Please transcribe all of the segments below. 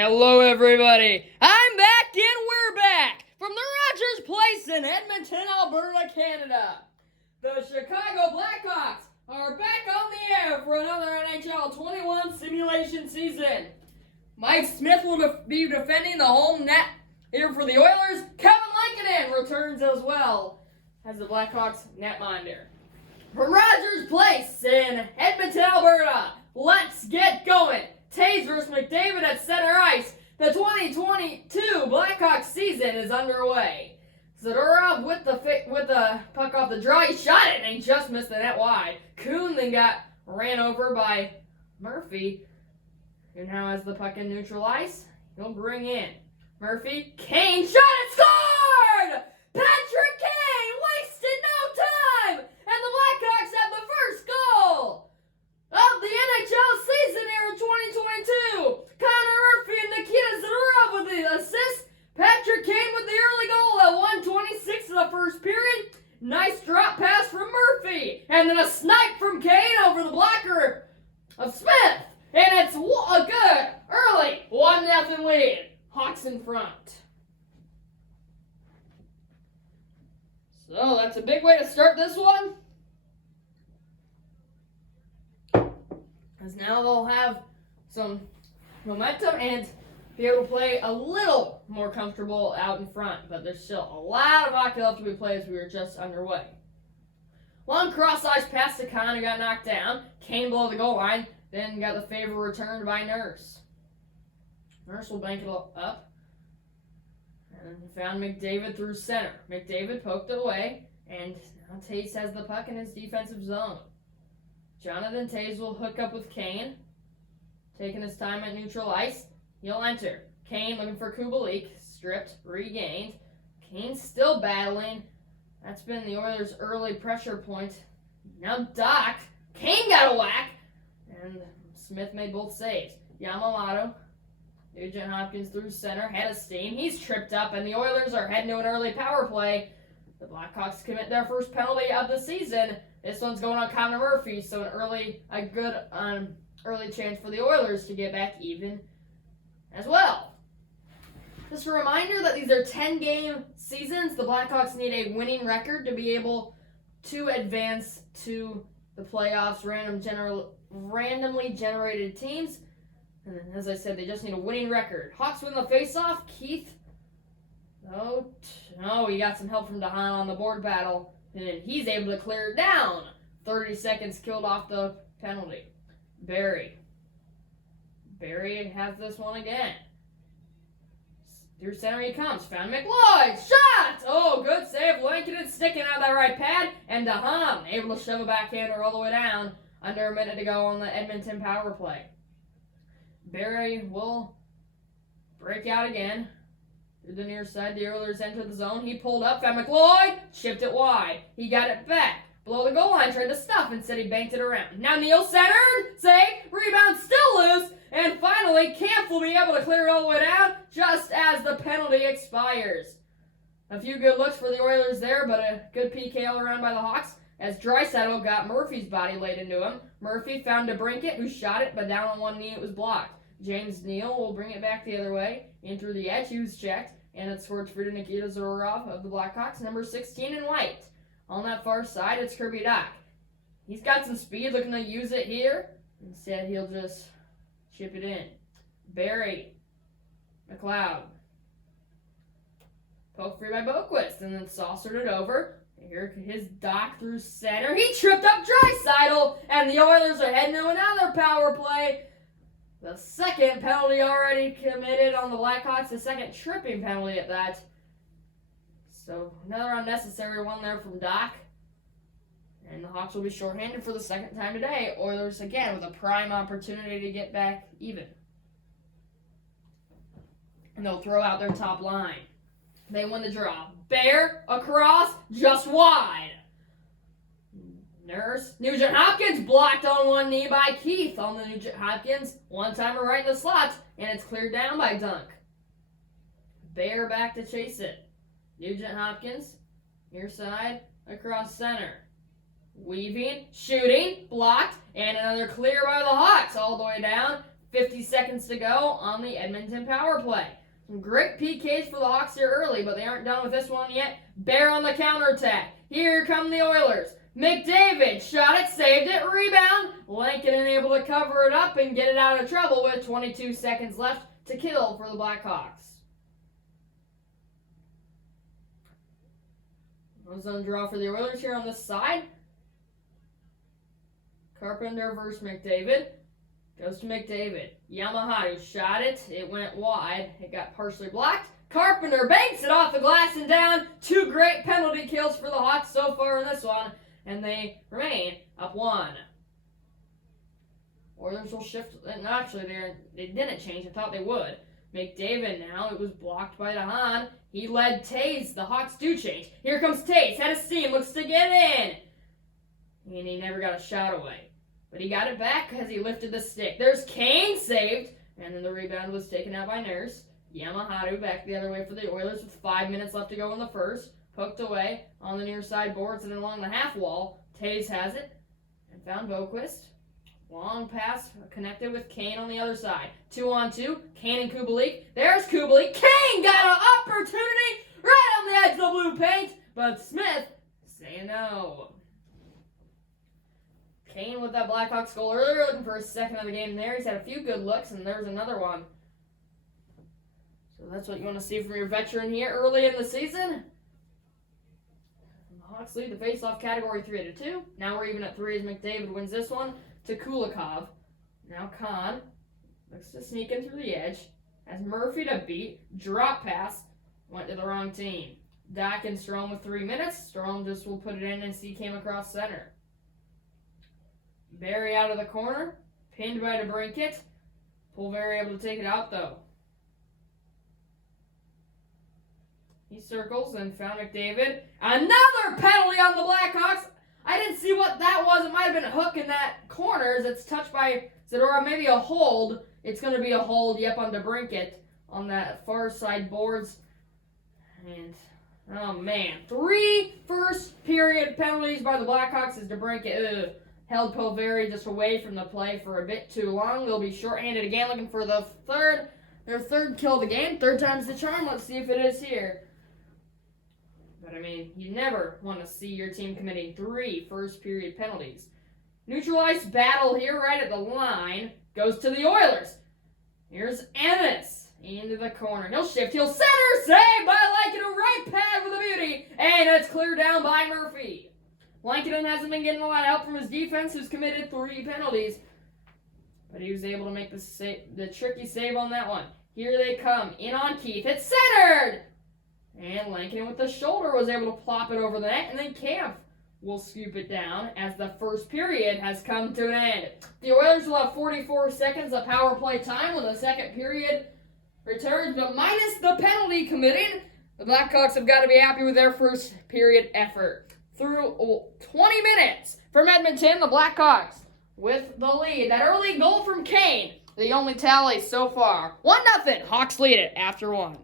Hello, everybody. I'm back and we're back from the Rogers Place in Edmonton, Alberta, Canada. The Chicago Blackhawks are back on the air for another NHL 21 simulation season. Mike Smith will be defending the home net here for the Oilers. Kevin Lankinen returns as well as the Blackhawks netminder. From Rogers Place in Edmonton, Alberta, let's get going. Taves versus McDavid at center ice. The 2022 Blackhawks season is underway. Zadorov with the puck off the draw. He shot it and he just missed the net wide. Kuhn then got ran over by Murphy, who now has the puck in neutral ice. He'll bring in Murphy. Kane shot it, scored! Patrick Kane wasted no time, and the Blackhawks have the first goal of the NHL season here in 2022. Connor Murphy and Nikita Zadorov with the assist. Patrick Kane with the early goal at 1:26 of the first period. Nice drop pass from Murphy. And then a snipe from Kane over the blocker of Smith. And it's a good early 1-0 lead. Hawks in front. So that's a big way to start this one. Because now they'll have some momentum and be able to play a little more comfortable out in front. But there's still a lot of hockey left to be played as we were just underway. Long cross-ice pass to Khan, who got knocked down. Kane below the goal line. Then got the favor returned by Nurse. Nurse will bank it up. And found McDavid through center. McDavid poked it away. And now Taves has the puck in his defensive zone. Jonathan Taves will hook up with Kane. Taking his time at neutral ice. He'll enter. Kane looking for Kubalik. Stripped. Regained. Kane still battling. That's been the Oilers' early pressure point. Now Doc. Kane got a whack. And Smith made both saves. Yamamoto. Nugent Hopkins through center. Head of steam. He's tripped up. And the Oilers are heading to an early power play. The Blackhawks commit their first penalty of the season. This one's going on Connor Murphy, so a good early chance for the Oilers to get back even as well. Just a reminder that these are 10-game seasons. The Blackhawks need a winning record to be able to advance to the playoffs, randomly generated teams. And as I said, they just need a winning record. Hawks win the faceoff. Keith, he got some help from DeHaan on the board battle. And he's able to clear it down. 30 seconds killed off the penalty. Barry has this one again. Through center he comes. Found McLeod. Shot! Oh, good save. Lankinen sticking out that right pad. And DeHaan able to shove a backhander all the way down. Under a minute to go on the Edmonton power play. Barry will break out again. Through the near side, the Oilers enter the zone. He pulled up, found McLeod, chipped it wide. He got it back. Below the goal line, tried to stuff, instead he banked it around. Now Neal centered, save, rebound still loose, and finally Kampf will be able to clear it all the way down just as the penalty expires. A few good looks for the Oilers there, but a good PK all around by the Hawks as Draisaitl got Murphy's body laid into him. Murphy found DeBrincat, who shot it, but down on one knee it was blocked. James Neal will bring it back the other way. In through the edge, he was checked. And it's scored for Nikita Zadorov of the Blackhawks, number 16 in white. On that far side, it's Kirby Dach. He's got some speed, looking to use it here. Instead, he'll just chip it in. Barry. McLeod. Poke free by Boquist, and then saucered it over. Here, his Dach through center. He tripped up Draisaitl, and the Oilers are heading to another power play. The second penalty already committed on the Blackhawks, the second tripping penalty at that. So another unnecessary one there from Doc. And the Hawks will be shorthanded for the second time today. Oilers again with a prime opportunity to get back even. And they'll throw out their top line. They win the draw. Bear across, just wide. Nurse. Nugent Hopkins blocked on one knee by Keith on the Nugent Hopkins. One-timer right in the slot, and it's cleared down by Dunk. Bear back to chase it. Nugent Hopkins, near side, across center. Weaving, shooting, blocked, and another clear by the Hawks all the way down. 50 seconds to go on the Edmonton power play. Some great PKs for the Hawks here early, but they aren't done with this one yet. Bear on the counterattack. Here come the Oilers. McDavid shot it, saved it, rebound. Lankinen able to cover it up and get it out of trouble with 22 seconds left to kill for the Blackhawks. Zone draw for the Oilers here on this side. Carpenter versus McDavid. Goes to McDavid. Yamamoto shot it. It went wide. It got partially blocked. Carpenter banks it off the glass and down. 2 great penalty kills for the Hawks so far in this one. And they remain up 1. Oilers will shift. Actually, they didn't change. I thought they would. McDavid now. It was blocked by DeHaan. He led Taves. The Hawks do change. Here comes Taves. Had a steam. Looks to get in. And he never got a shot away. But he got it back because he lifted the stick. There's Kane saved. And then the rebound was taken out by Nurse. Yamamoto back the other way for the Oilers with 5 minutes left to go in the first. Poked away on the near side boards and along the half wall. Taves has it. And found Boquist. Long pass connected with Kane on the other side. 2-on-2. Kane and Kubalik. There's Kubalik. Kane got an opportunity right on the edge of the blue paint. But Smith saying no. Kane with that Blackhawks goal earlier, looking for his second of the game there. He's had a few good looks, and there's another one. So that's what you want to see from your veteran here early in the season. The Hawks lead the faceoff category 3-2. Now we're even at 3 as McDavid wins this one to Kulikov. Now Khan looks to sneak in through the edge. Has Murphy to beat. Drop pass. Went to the wrong team. Dak and Strome with 3 minutes. Strome just will put it in as he came across center. Barry out of the corner. Pinned by DeBrincat. Pulveri able to take it out, though. He circles and found McDavid. Another penalty on the Blackhawks. I didn't see what that was. It might have been a hook in that corner as it's touched by Zadora. Maybe a hold. It's going to be a hold, yep, on DeBrincat on that far side boards. And, oh, man. 3 first period penalties by the Blackhawks as DeBrincat held Pulveri just away from the play for a bit too long. They'll be shorthanded again, looking for their third kill of the game. 3rd time's the charm. Let's see if it is here. But, I mean, you never want to see your team committing 3 first-period penalties. Neutralized battle here right at the line. Goes to the Oilers. Here's Ennis into the corner. He'll shift. He'll center. Save by Lankinen. A right pad with a beauty. And it's cleared down by Murphy. Lankinen hasn't been getting a lot of help from his defense, who's committed 3 penalties. But he was able to make the tricky save on that one. Here they come. In on Keith. It's centered! And Lankinen with the shoulder was able to plop it over the net. And then Camp will scoop it down as the first period has come to an end. The Oilers will have 44 seconds of power play time when the second period returns. But minus the penalty committed, the Blackhawks have got to be happy with their first period effort. Through 20 minutes from Edmonton, the Blackhawks with the lead. That early goal from Kane, the only tally so far. 1-0. Hawks lead it after 1.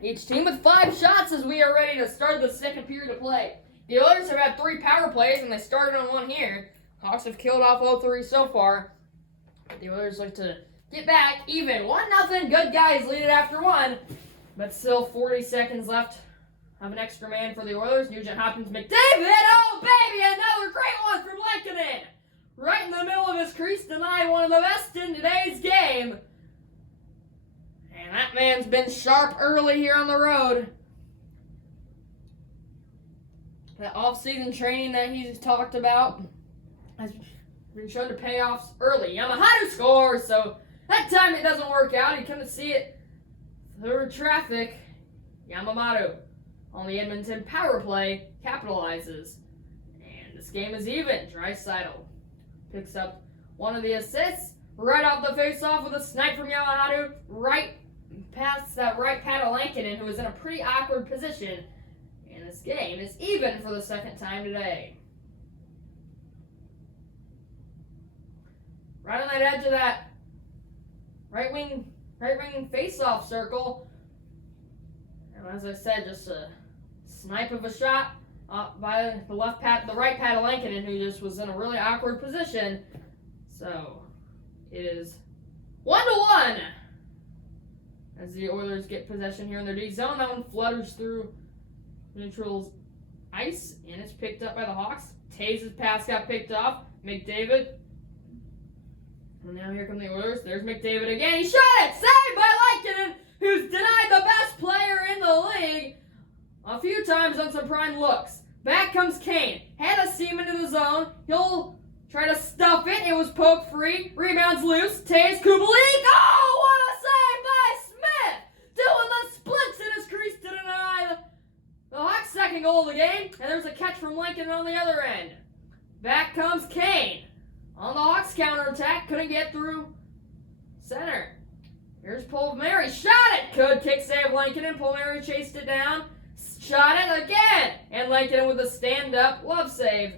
Each team with 5 shots as we are ready to start the second period of play. The Oilers have had 3 power plays, and they started on 1 here. Hawks have killed off all 3 so far. The Oilers look to get back even. 1-0. Good guys lead it after 1. But still 40 seconds left of an extra man for the Oilers. Nugent Hopkins, McDavid. Oh, baby, another great one from Lankinen. Right in the middle of his crease tonight. One of the best in today's game. And that man's been sharp early here on the road. That off-season training that he's talked about has been shown to pay off early. Yamamoto scores, so that time it doesn't work out. You come to see it through traffic. Yamamoto on the Edmonton power play capitalizes. And this game is even. Draisaitl picks up one of the assists right off the face-off with a snipe from Yamamoto right past that right pad of Lankinen, who was in a pretty awkward position. And this game is even for the second time today. Right on that edge of that right wing face-off circle. And As I said, just a snipe of a shot by the right pad of Lankinen, who just was in a really awkward position. So it is 1-1 as the Oilers get possession here in their D zone. That one flutters through neutral's ice, and it's picked up by the Hawks. Taves' pass got picked off. McDavid. And now here come the Oilers. There's McDavid again. He shot it! Saved by Lankinen, who's denied the best player in the league a few times on some prime looks. Back comes Kane. Had a seam into the zone. He'll try to stuff it. It was poke free. Rebounds loose. Taves, Kubalik. Oh, what a save by Smith! Doing the splits in his crease to deny the Hawks' second goal of the game. And there's a catch from Lankinen on the other end. Back comes Kane. On the Hawks counterattack. Couldn't get through center. Here's Palmieri. Shot it! Good kick save, Lankinen. Palmieri chased it down. Shot it again! And Lankinen with a stand-up glove save.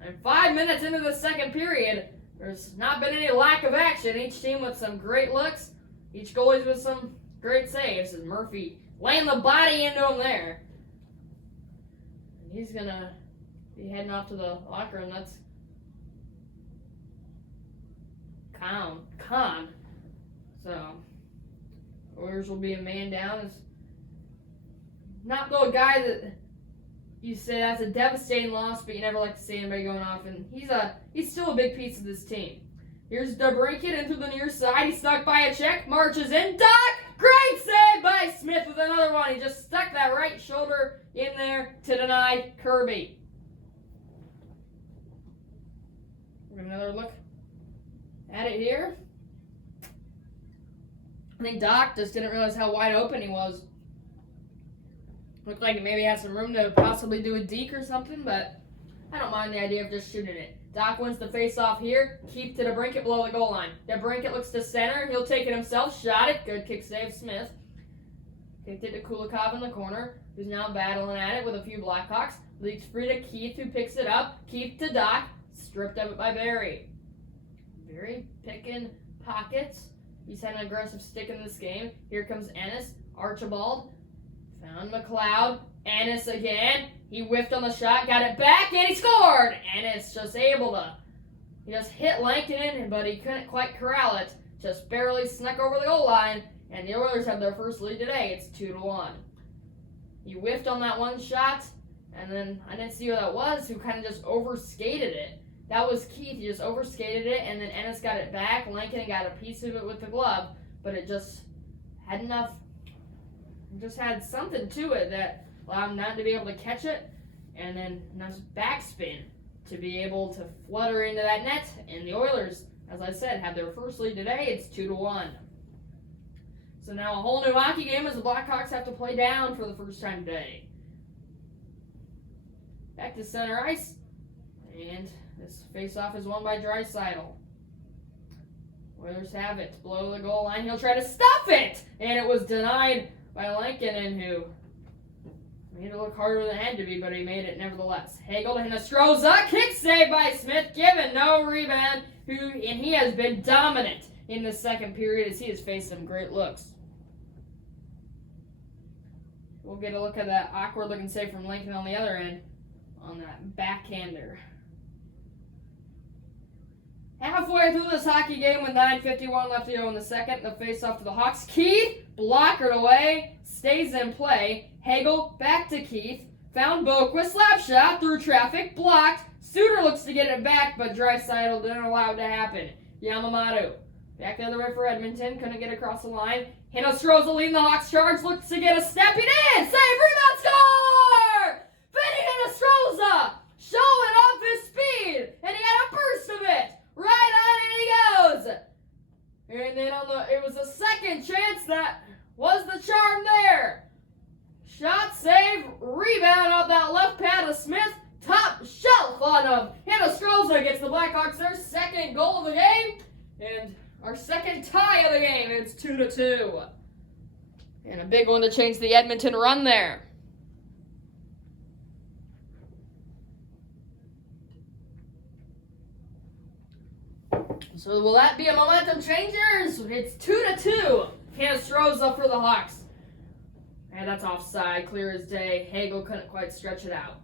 And 5 minutes into the second period, there's not been any lack of action. Each team with some great looks. Each goalie's with some great saves. And Murphy laying the body into him there. And he's going to be heading off to the locker room. That's Con. So, Oilers will be a man down. It's not the guy that you say that's a devastating loss, but you never like to see anybody going off. And he's still a big piece of this team. Here's DeBrincat in through the near side. He snuck by a check, marches in. Doc! Great save by Smith with another one. He just stuck that right shoulder in there to deny Kirby. We're going to another look at it here. I think Doc just didn't realize how wide open he was. Looked like he maybe had some room to possibly do a deke or something, but I don't mind the idea of just shooting it. Doc wins the face-off here. Keep to DeBrincat below the goal line. DeBrincat looks to center. He'll take it himself. Shot it. Good kick save, Smith. Kicked it to Kulikov in the corner, who's now battling at it with a few Blackhawks. Leaks free to Keith, who picks it up. Keith to Doc. Stripped of it by Barry. Barry picking pockets. He's had an aggressive stick in this game. Here comes Ennis. Archibald. Found McLeod. Ennis again. He whiffed on the shot. Got it back, and he scored! Ennis just able to... He just hit Lankinen, but he couldn't quite corral it. Just barely snuck over the goal line, and the Oilers have their first lead today. It's 2-1. He whiffed on that one shot, and then I didn't see who that was, who kind of just overskated it. That was Keith. He just overskated it, and then Ennis got it back. Lankinen got a piece of it with the glove, but it just had enough... It just had something to it that allowed him not to be able to catch it, and then enough backspin to be able to flutter into that net. And the Oilers, as I said, have their first lead today. It's 2-1. So now a whole new hockey game as the Blackhawks have to play down for the first time today. Back to center ice, and this face-off is won by Draisaitl. Oilers have it below the goal line. He'll try to stuff it, and it was denied by Lankinen, who made it look harder than it had to be, but he made it nevertheless. Hagel to Hinostroza, kick save by Smith, given no rebound, and he has been dominant in the second period as he has faced some great looks. We'll get a look at that awkward-looking save from Lankinen on the other end on that backhander. Halfway through this hockey game with 9:51 left to go in the second, the face-off to the Hawks. Keith, blockered away, stays in play. Hagel, back to Keith. Found Boquist, slap shot through traffic, blocked. Suter looks to get it back, but Draisaitl didn't allow it to happen. Yamamoto, back the other way for Edmonton, couldn't get across the line. Hinostroza leading the Hawks charge, looks to get a step, he did! Save, rebound, score! Vinny Hinostroza, showing off his speed, and he had a burst of it. Right on, and he goes. And then it was the second chance that was the charm there. Shot, save, rebound off that left pad of Smith. Top shelf on him. Hinostroza gets the Blackhawks their second goal of the game. And our second tie of the game. It's 2-2. And a big one to change the Edmonton run there. So will that be a momentum changer? It's 2-2. Hinostroza for the Hawks. And that's offside, clear as day. Hagel couldn't quite stretch it out.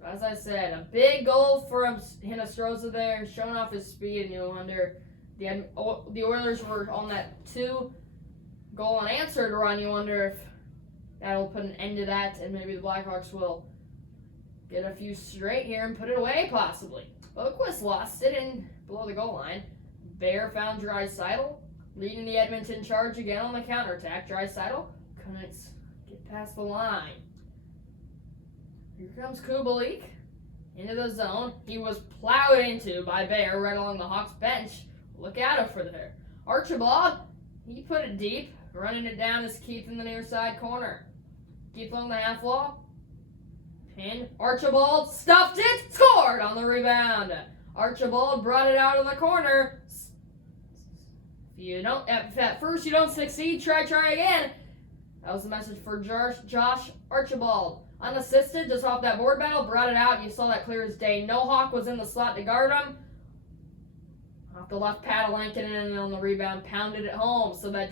So as I said, a big goal from Hinostroza there, showing off his speed, and you wonder, the Oilers were on that 2-goal unanswered run. You wonder if that'll put an end to that, and maybe the Blackhawks will get a few straight here and put it away, possibly. Boquist lost it in below the goal line. Bear found Draisaitl, leading the Edmonton charge again on the counterattack. Draisaitl couldn't get past the line. Here comes Kubalik into the zone. He was plowed into by Bear right along the Hawks bench. Look out for there. Archibald, he put it deep. Running it down is Keith in the near side corner. Keith along the half wall. Pinned. Archibald stuffed it. Scored on the rebound. Archibald brought it out of the corner. If at first you don't succeed, try again. That was the message for Josh Archibald. Unassisted, just off that board battle, brought it out. You saw that clear as day. No Hawk was in the slot to guard him. Off the left pad, Lankinen on the rebound, pounded it home. So that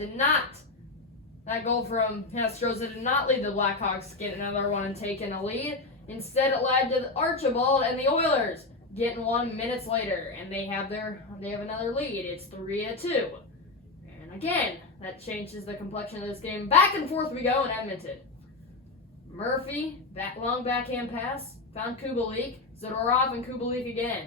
goal from Hinostroza did not lead the Blackhawks get another one and taking a lead. Instead, it led to Archibald and the Oilers getting 1 minute later, and they have another lead. It's 3-2. And again, that changes the complexion of this game. Back and forth we go in Edmonton. Murphy, long backhand pass, found Kubalik. Zadorov and Kubalik again.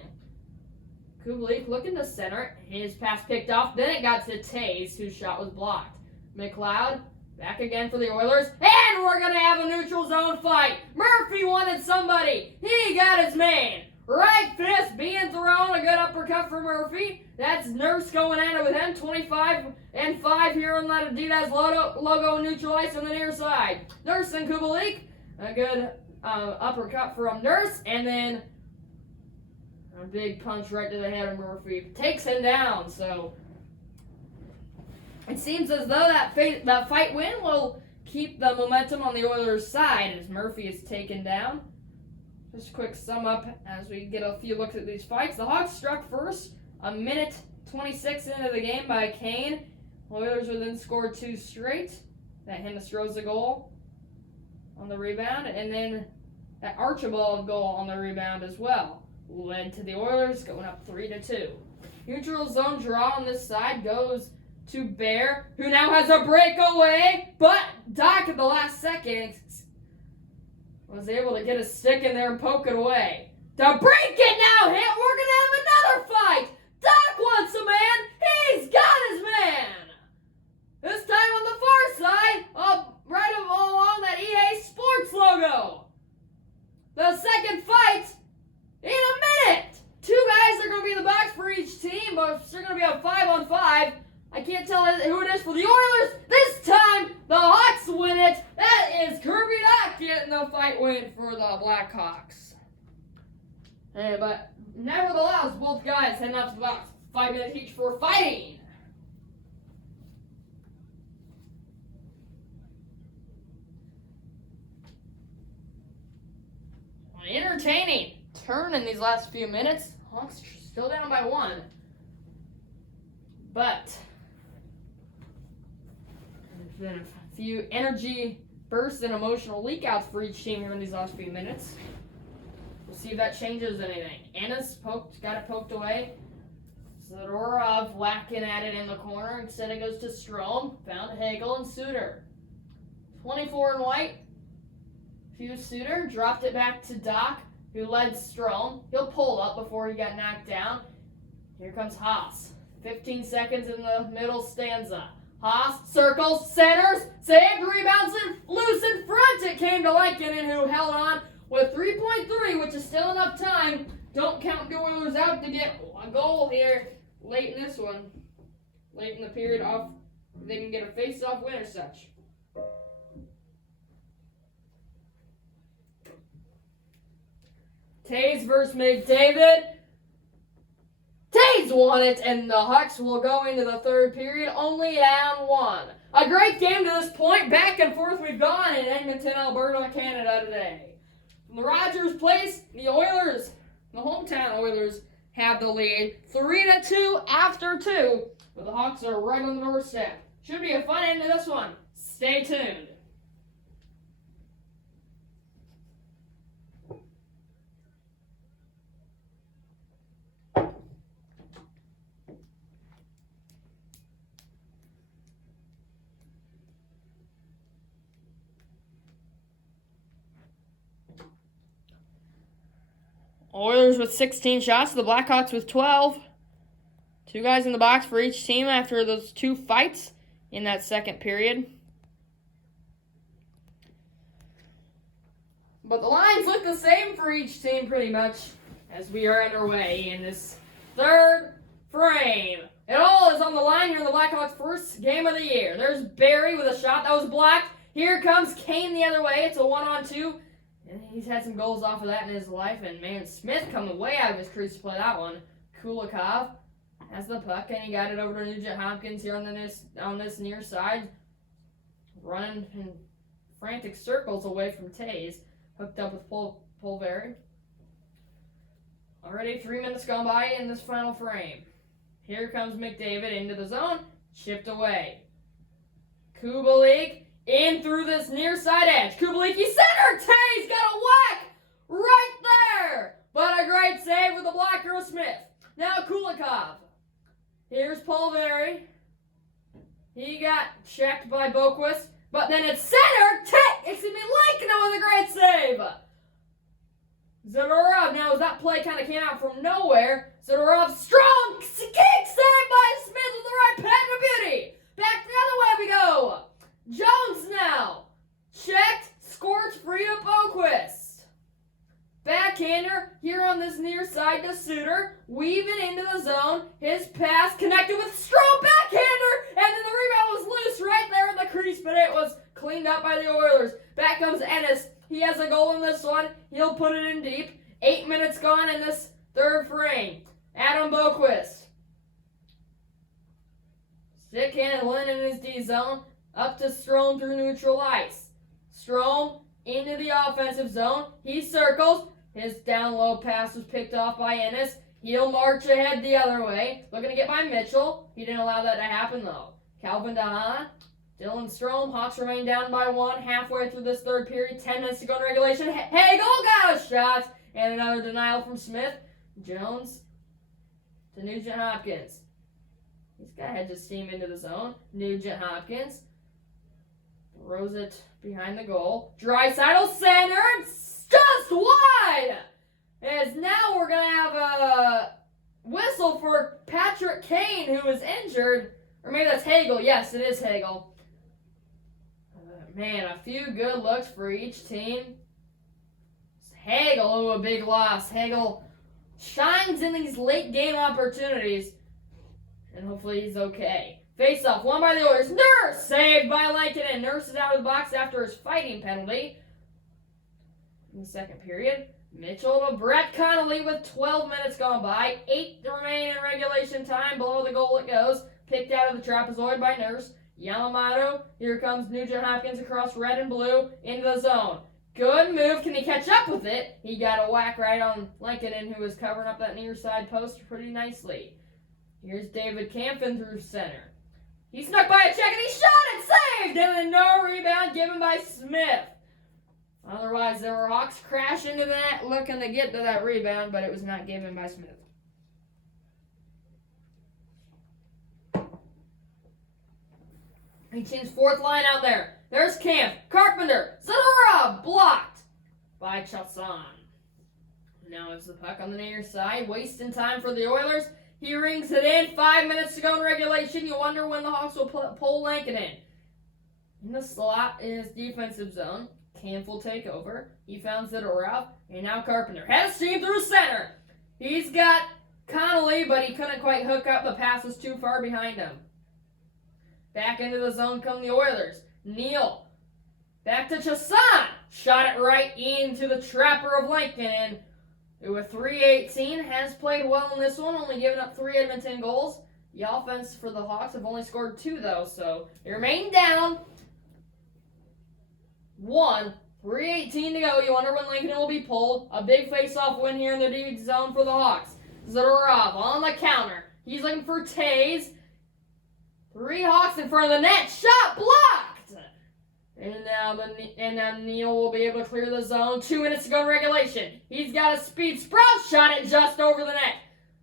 Kubalik looking to center. His pass picked off. Then it got to Taze, whose shot was blocked. McLeod, back again for the Oilers. And we're going to have a neutral zone fight. Murphy wanted somebody. He got his man. Right fist being thrown. A good uppercut for Murphy. That's Nurse going at it with him. 25-5 here on that Adidas logo neutralized on the near side. Nurse and Kubalik. A good uppercut from Nurse. And then a big punch right to the head of Murphy. Takes him down. So it seems as though that fight win will keep the momentum on the Oilers' side as Murphy is taken down. Just a quick sum up as we get a few looks at these fights. The Hawks struck first, a minute 26 into the game by Kane. Oilers would then score 2 straight. That Hinostroza goal on the rebound, and then that Archibald goal on the rebound as well led to the Oilers going up 3-2. Neutral zone draw on this side goes to Bear, who now has a breakaway, but Doc at the last second was able to get a stick in there and poke it away. To break it now, we're going to have another fight. Doc wants a man. He's got his man. This time on the far side, right along that EA Sports logo. The second fight in a minute. 2 guys are going to be in the box for each team, but it's going to be a 5-on-5. I can't tell who it is for the Oilers. This time, the Hawks win it. That is Kirby Doc getting the fight win for the Blackhawks. But nevertheless, both guys heading up to the box. 5 minutes each for fighting. Entertaining turn in these last few minutes. Hawks still down by 1. But there's been a few energy bursts and emotional leakouts for each team here in these last few minutes. We'll see if that changes anything. Ennis got it poked away. Zadorov whacking at it in the corner. Instead it goes to Strome. Found Hagel and Suter. 24 in white. Hugh Suter dropped it back to Doc, who led Strome. He'll pull up before he got knocked down. Here comes Haas. 15 seconds in the middle stanza. Haas circles, centers, saved, rebounds it loose in front. It came to Lankinen, who held on with 3.3, which is still enough time. Don't count the Oilers out to get a goal here late in this one. Late in the period off. They can get a face-off win or such. Taze versus McDavid. Taze won it, and the Hawks will go into the third period only down 1. A great game to this point. Back and forth we've gone in Edmonton, Alberta, Canada today. From the Rogers Place, the Oilers, the hometown Oilers, have the lead. 3-2 after 2. But the Hawks are right on the doorstep. Should be a fun end to this one. Stay tuned. Oilers with 16 shots, the Blackhawks with 12. 2 guys in the box for each team after those 2 fights in that second period. But the lines look the same for each team pretty much as we are underway in this third frame. It all is on the line here in the Blackhawks' first game of the year. There's Barry with a shot that was blocked. Here comes Kane the other way. It's a 1-on-2. And he's had some goals off of that in his life. And, man, Smith coming way out of his crease to play that one. Kulikov has the puck, and he got it over to Nugent Hopkins here on this near side. Running in frantic circles away from Taze. Hooked up with Pulveri. Already 3 minutes gone by in this final frame. Here comes McDavid into the zone. Chipped away. Kubalik in through this near side edge. Kubalik, he center! Taze got a whack right there! But a great save with the blocker Smith. Now Kulikov. Here's Pulveri. He got checked by Boquist. But then it's center! Lankinen with a great save! Zadorov, now as that play kind of came out from nowhere, Zadorov, strong kick saved by Smith with the right pad to beauty. Back the other way we go. Jones now. Checked, scorched free to Boquist. Backhander here on this near side to Suter. Weaving into the zone. His pass connected with strong backhander. And then the rebound was loose right there in the crease, but it was cleaned up by the Oilers. Back comes Ennis. He has a goal in this one. He'll put it in deep. 8 minutes gone in this third frame. Adam Boquist. Stick handling in his D zone. Up to Strome through neutral ice. Strome into the offensive zone. He circles. His down low pass was picked off by Ennis. He'll march ahead the other way. Looking to get by Mitchell. He didn't allow that to happen though. Calvin DeHaan. Dylan Strome. Hawks remain down by 1 halfway through this third period. 10 minutes to go in regulation. Hagel got a shot. And another denial from Smith. Jones to Nugent Hopkins. He's got to head the steam into the zone. Nugent Hopkins throws it behind the goal. Draisaitl center. Just wide. As now we're going to have a whistle for Patrick Kane, who is injured. Or maybe that's Hagel. Yes, it is Hagel. Man, a few good looks for each team. Hagel, a big loss. Hagel shines in these late game opportunities. And hopefully he's okay. Face off, won by the Oilers. Nurse saved by Lankinen. Nurse is out of the box after his fighting penalty. In the second period, Mitchell to Brett Connolly with 12 minutes gone by. 8 to remain in regulation time. Below the goal it goes. Picked out of the trapezoid by Nurse. Yamamoto. Here comes Nugent Hopkins across red and blue into the zone. Good move. Can he catch up with it? He got a whack right on Lankinen, who was covering up that near side post pretty nicely. Here's David Kampfen through center. He snuck by a check and he shot it! Saved! And then no rebound given by Smith. Otherwise, there were Hawks crash into that, looking to get to that rebound, but it was not given by Smith. He team's fourth line out there. There's Camp, Carpenter, Zadorov, blocked by Chasson. Now is the puck on the near side, wasting time for the Oilers. He rings it in. 5 minutes to go in regulation. You wonder when the Hawks will pull Lankinen. In the slot in his defensive zone, Camp will take over. He found Zadorov, and now Carpenter has steam through center. He's got Connolly, but he couldn't quite hook up. The pass was too far behind him. Back into the zone come the Oilers. Neal. Back to Chasson. Shot it right into the trapper of Lankinen, who with .318 has played well in this one, only giving up 3 Edmonton goals. The offense for the Hawks have only scored 2, though, so they remain down 1. 3:18 to go. You wonder when Lankinen will be pulled. A big face-off win here in the D zone for the Hawks. Zadorov on the counter. He's looking for Taze. 3 Hawks in front of the net. Shot blocked! And now Neal will be able to clear the zone. 2 minutes to go in regulation. He's got a speed sprout shot it just over the net.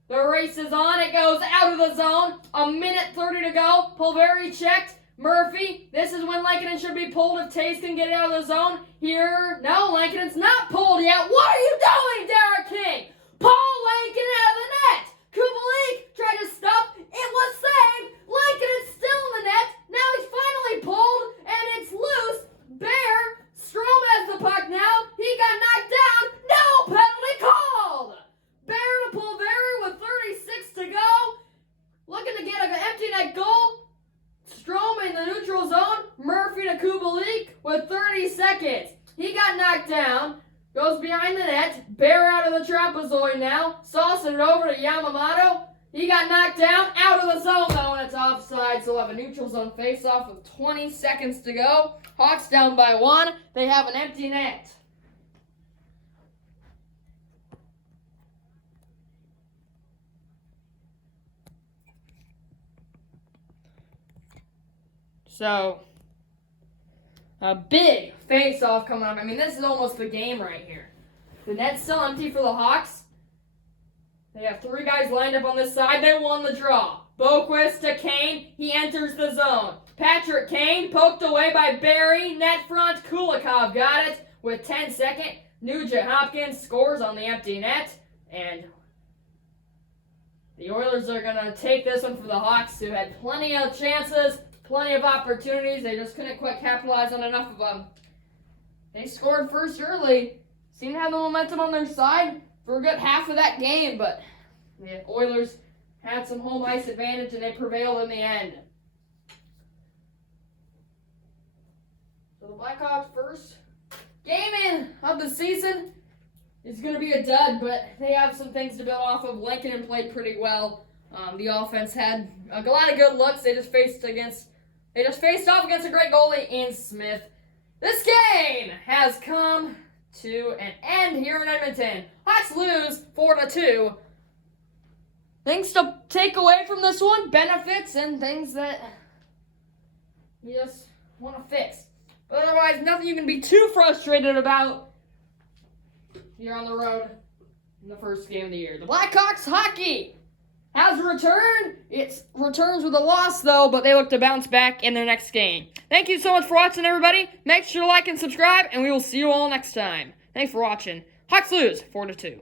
The race is on. It goes out of the zone. 1:30 to go. Pulveri checked. Murphy. This is when Lankinen should be pulled if Taves can get it out of the zone. Here. No, Lankinen's not pulled yet. What are you doing, Derek King? Pull Lankinen out of the net. Kubalik tried to stop. It was saved. Lankinen's still in the net. Now he's finally pulled, and it's loose. Bear. Strome has the puck now. He got knocked down. No penalty called. Bear to Pulveri with 36 to go. Looking to get an empty net goal. Strome in the neutral zone. Murphy to Kubalik with 30 seconds. He got knocked down. Goes behind the net. Bear out of the trapezoid now. Saucing it over to Yamamoto. He got knocked down. Out of the zone though, and it's offside. So we'll have a neutral zone face-off with 20 seconds to go. Hawks down by 1. They have an empty net. So, a big face-off coming up. I mean, this is almost the game right here. The net's still empty for the Hawks. They have 3 guys lined up on this side. They won the draw. Boquist to Kane. He enters the zone. Patrick Kane poked away by Barry. Net front. Kulikov got it with 10 seconds. Nugent Hopkins scores on the empty net. And the Oilers are going to take this one for the Hawks, who had plenty of chances, plenty of opportunities. They just couldn't quite capitalize on enough of them. They scored first early. Seemed to have the momentum on their side for a good half of that game, but the Oilers had some home ice advantage and they prevailed in the end. So the Blackhawks' first game in of the season is going to be a dud, but they have some things to build off of. Lankinen played pretty well. The offense had a lot of good looks. They just faced off against a great goalie in Smith. This game has come to an end here in Edmonton. Hawks lose 4-2. Things to take away from this one, benefits and things that you just want to fix. But otherwise, nothing you can be too frustrated about here on the road in the first game of the year. The Blackhawks hockey has returned. It returns with a loss, though, but they look to bounce back in their next game. Thank you so much for watching, everybody. Make sure to like and subscribe, and we will see you all next time. Thanks for watching. Hawks lose 4-2.